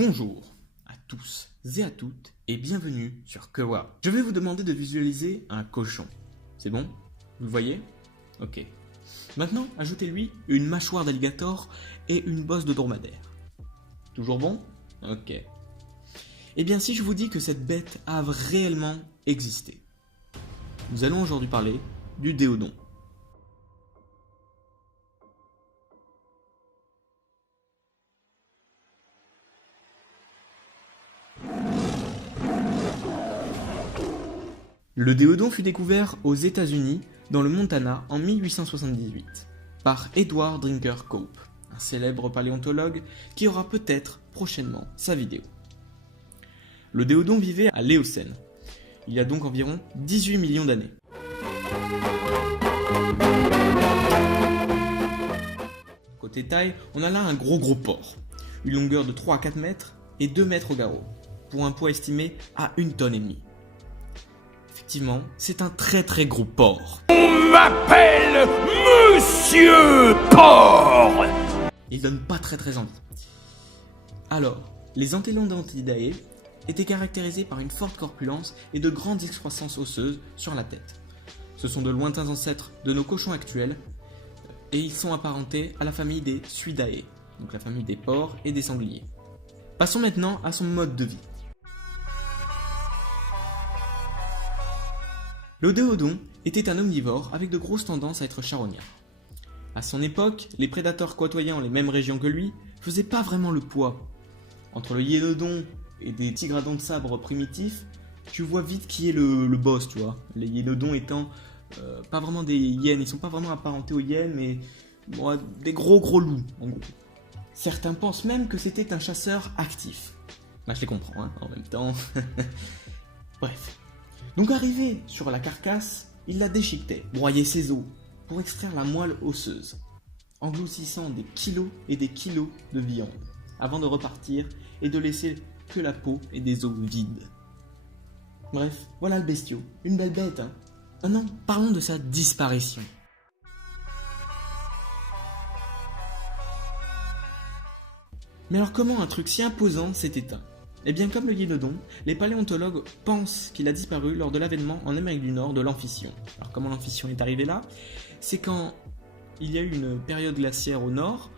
Bonjour à tous et à toutes et bienvenue sur Kewa. Je vais vous demander de visualiser un cochon. C'est bon? Vous le voyez? Ok. Maintenant, ajoutez-lui une mâchoire d'alligator et une bosse de dromadaire. Toujours bon? Ok. Eh bien, si je vous dis que cette bête a réellement existé, nous allons aujourd'hui parler du déodon. Le déodon fut découvert aux États-Unis, dans le Montana, en 1878, par Edward Drinker Cope, un célèbre paléontologue qui aura peut-être prochainement sa vidéo. Le déodon vivait à l'Éocène, il y a donc environ 18 millions d'années. Côté taille, on a là un gros porc, une longueur de 3 à 4 mètres et 2 mètres au garrot, pour un poids estimé à 1,5 tonne. Effectivement, c'est un très gros porc. On m'appelle Monsieur Porc. Il donne pas très envie. Alors, les Antelodontidae étaient caractérisés par une forte corpulence et de grandes excroissances osseuses sur la tête. Ce sont de lointains ancêtres de nos cochons actuels et ils sont apparentés à la famille des Suidae, donc la famille des porcs et des sangliers. Passons maintenant à son mode de vie. Le déodon était un omnivore avec de grosses tendances à être charognard. À son époque, les prédateurs côtoyant les mêmes régions que lui faisaient pas vraiment le poids. Entre le hyénodon et des tigradons de sabre primitifs, tu vois vite qui est le boss, tu vois. Les hyénodons étant pas vraiment des hyènes, ils sont pas vraiment apparentés aux hyènes, mais bon, des gros loups, en gros. Certains pensent même que c'était un chasseur actif. Bah, je les comprends, hein, en même temps. Bref. Donc arrivé sur la carcasse, il la déchiquetait, broyait ses os, pour extraire la moelle osseuse, engloutissant des kilos et des kilos de viande, avant de repartir et de laisser que la peau et des os vides. Bref, voilà le bestiau, une belle bête, hein. Maintenant, parlons de sa disparition. Mais alors comment un truc si imposant s'est éteint ? Eh bien, comme le hyénodon, les paléontologues pensent qu'il a disparu lors de l'avènement en Amérique du Nord de l'amphicyon. Alors comment l'amphicyon est arrivé là ? C'est quand il y a eu une période glaciaire au nord,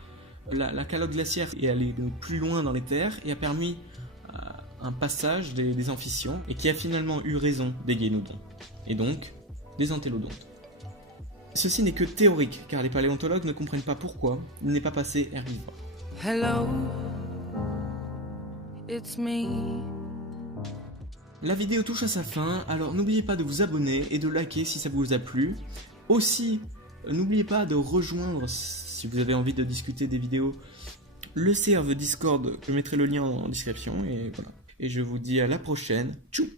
la calotte glaciaire est allée plus loin dans les terres et a permis un passage des amphicyons et qui a finalement eu raison des hyénodons, et donc des entélodontes. Ceci n'est que théorique, car les paléontologues ne comprennent pas pourquoi il n'est pas passé herbivore. Hello, it's me. La vidéo touche à sa fin, alors n'oubliez pas de vous abonner et de liker si ça vous a plu. Aussi, n'oubliez pas de rejoindre, si vous avez envie de discuter des vidéos, le serveur Discord, je mettrai le lien en description, et voilà. Et je vous dis à la prochaine, tchou!